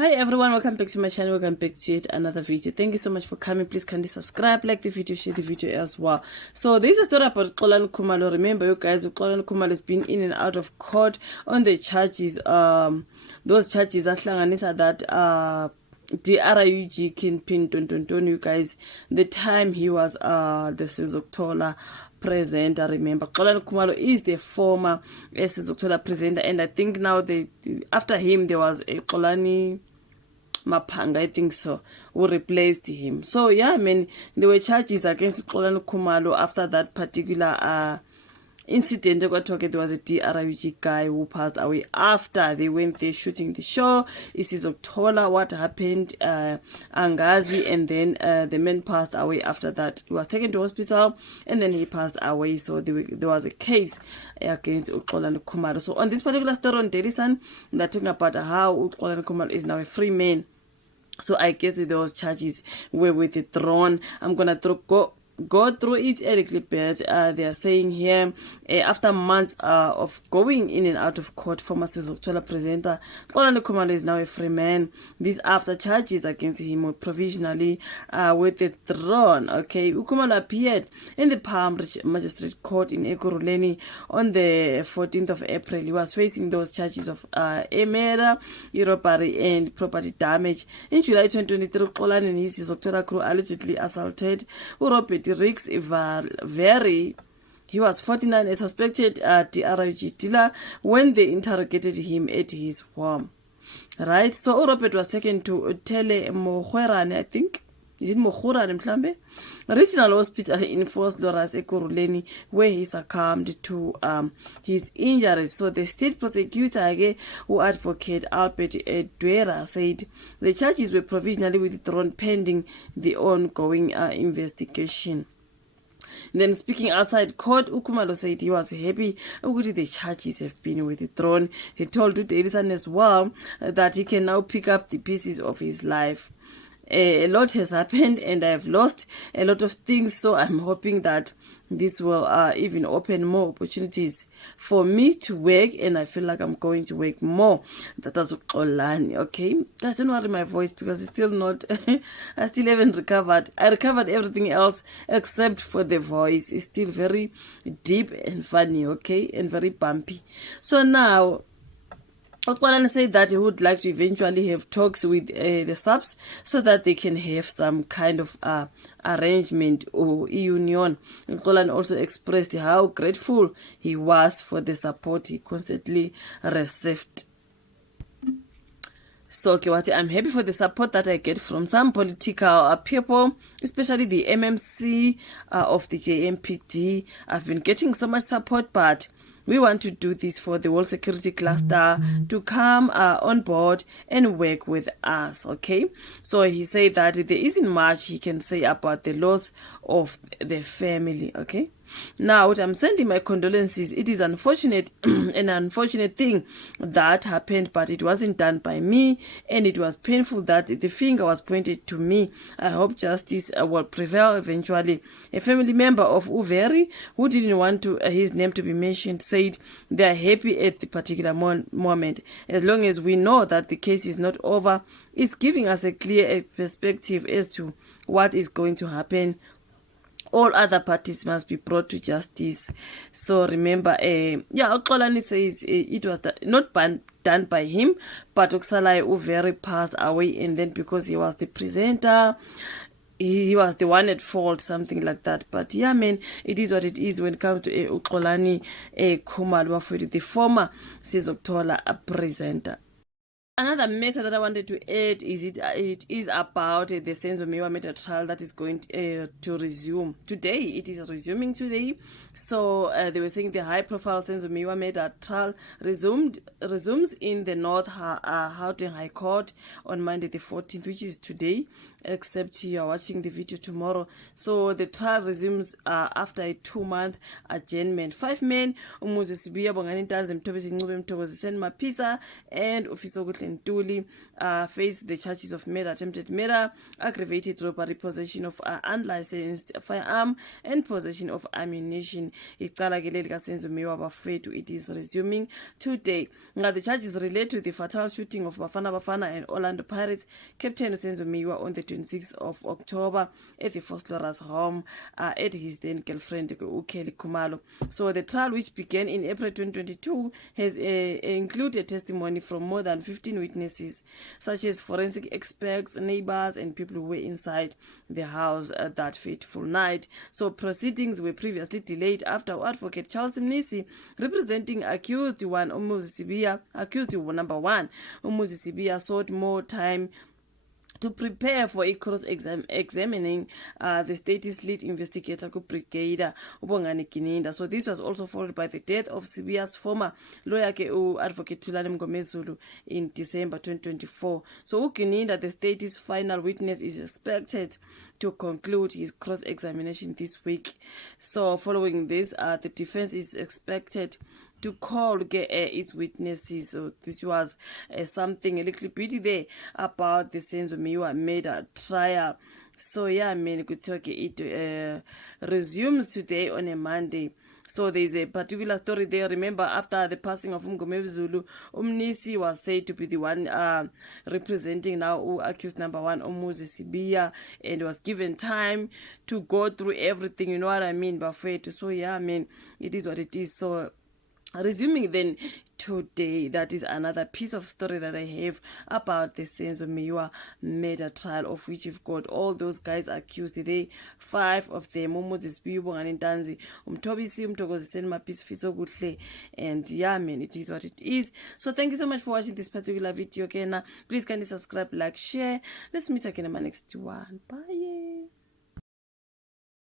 Hi everyone, welcome back to my channel, welcome back to yet another video. Thank you so much for coming. Please kindly subscribe, like the video, share the video as well. So this is a story about Xolani Khumalo. Remember you guys, Xolani Khumalo has been in and out of court on the charges, those charges that DRUG Kingpin Tonton, you guys, the time he was the Sizok'thola presenter. Remember, Xolani Khumalo is the former Sizok'thola presenter, and I think now after him there was a Xolani Mapanga, I think so, who replaced him. So yeah, I mean, there were charges against Xolani Khumalo after that particular incident. There was a DRUG guy who passed away after they went there shooting the show. Sizok'thola, what happened, Angazi, and then the man passed away after that. He was taken to hospital and then he passed away. So there was a case against Xolani Khumalo. So on this particular story on Daily Sun, they're talking about how Xolani Khumalo is now a free man. So I guess those charges were withdrawn. I'm gonna go through it a little bit. They are saying here, after months of going in and out of court, former Sizok'thola presenter Xolani Khumalo is now a free man. This after charges against him were provisionally withdrawn. Okay, Khumalo appeared in the Palm Magistrate Court in Ekurhuleni on the 14th of April. He was facing those charges of murder, robbery, and property damage. In July 2023, Xolani and his Sizok'thola crew allegedly assaulted Robert Rix Very. He was 49, a suspected DRUG dealer, when they interrogated him at his home. Right, so Robert was taken to Tele Mohwerane, I think. Is it Mohwerane Mhlambe? Regional Hospital in Fort Loras, Ekurhuleni, where he succumbed to his injuries. So the state prosecutor, who advocate Albert Edwera, said the charges were provisionally withdrawn pending the ongoing investigation. Then speaking outside court, Khumalo said he was happy with the charges have been withdrawn. He told Daily Sun as well that he can now pick up the pieces of his life. A lot has happened and I've lost a lot of things, so I'm hoping that this will even open more opportunities for me to work, and I feel like I'm going to work more. That was Xolani. Okay, guys, don't worry my voice because it's still not I still haven't recovered. I recovered everything else except for the voice. It's still very deep and funny, okay, and very bumpy. So now Xolani said that he would like to eventually have talks with the subs so that they can have some kind of arrangement or union. Xolani also expressed how grateful he was for the support he constantly received. So, okay, I'm happy for the support that I get from some political people, especially the MMC of the JMPD. I've been getting so much support, but we want to do this for the World Security Cluster to come on board and work with us, okay? So he said that there isn't much he can say about the loss of the family, okay? Now, I'm sending my condolences. It is unfortunate, an unfortunate thing that happened, but it wasn't done by me, and it was painful that the finger was pointed to me. I hope justice will prevail eventually. A family member of Uveri, who didn't want his name to be mentioned, said they are happy at the particular moment. As long as we know that the case is not over, it's giving us a clear perspective as to what is going to happen. All other parties must be brought to justice. So remember, Xolani says it was not done by him, but Oxalai Uveri passed away, and then because he was the presenter, he was the one at fault, something like that. But yeah, man, it is what it is when it comes to Xolani Khumalo, the former Sizok'thola presenter. Another matter that I wanted to add is it is about the Senzo Meyiwa matter trial that is going to resume today. It is resuming today. So they were saying the high-profile Senzo Meyiwa matter trial resumes in the North Gauteng High Court on Monday the 14th, which is today, except you are watching the video tomorrow. So the trial resumes after a 2-month adjournment. 5 men, Umuzi Sibiya, Bongani Ntanzi, Mthokozisi Ncube, Mthokoziseni Mapisa, and Ofiso and Tuli face the charges of murder, attempted murder, aggravated robbery, possession of unlicensed firearm, and possession of ammunition. Icala ke leli kaSenzo Meyiwa bafethu, it is resuming today. Now the charges relate to the fatal shooting of Bafana and Orlando Pirates Captain Senzo Meyiwa on the 26th of October at the Foslor's home at his then girlfriend Xolani Khumalo. So the trial, which began in April 2022, has included testimony from more than 15 witnesses, such as forensic experts, neighbors, and people who were inside the house that fateful night. So proceedings were previously delayed after Advocate Charles Mnisi, representing accused one accused number one Umuzi Sibia, sought more time to prepare for a cross-examining the state's lead investigator, Brigadier Ubongani Kininda. So this was also followed by the death of Sibia's former lawyer, Advocate Xolani Khumalo, in December 2024. So Kininda, the state's final witness, is expected to conclude his cross-examination this week. So following this, the defense is expected to call its witnesses. So this was something a little bit there about the Senzo Meyiwa murder trial. So yeah, I mean, it resumes today on a Monday. So there's a particular story there. Remember, after the passing of Zulu, Umnisi was said to be the one representing now accused number one, Umuzi Sibia, and was given time to go through everything. You know what I mean, Buffet. So yeah, I mean, it is what it is. So resuming then today, that is another piece of story that I have about the Senzo Meyiwa murder trial, of which you've got all those guys accused today, 5 of them, Umuzi Sibia, Ubongani Ntanzi, Umthobisi, Umthokoziseni Mapisifiso, and yeah, man, it is what it is. So thank you so much for watching this particular video. Okay, now please kindly subscribe, like, share. Let's meet again in my next one. Bye.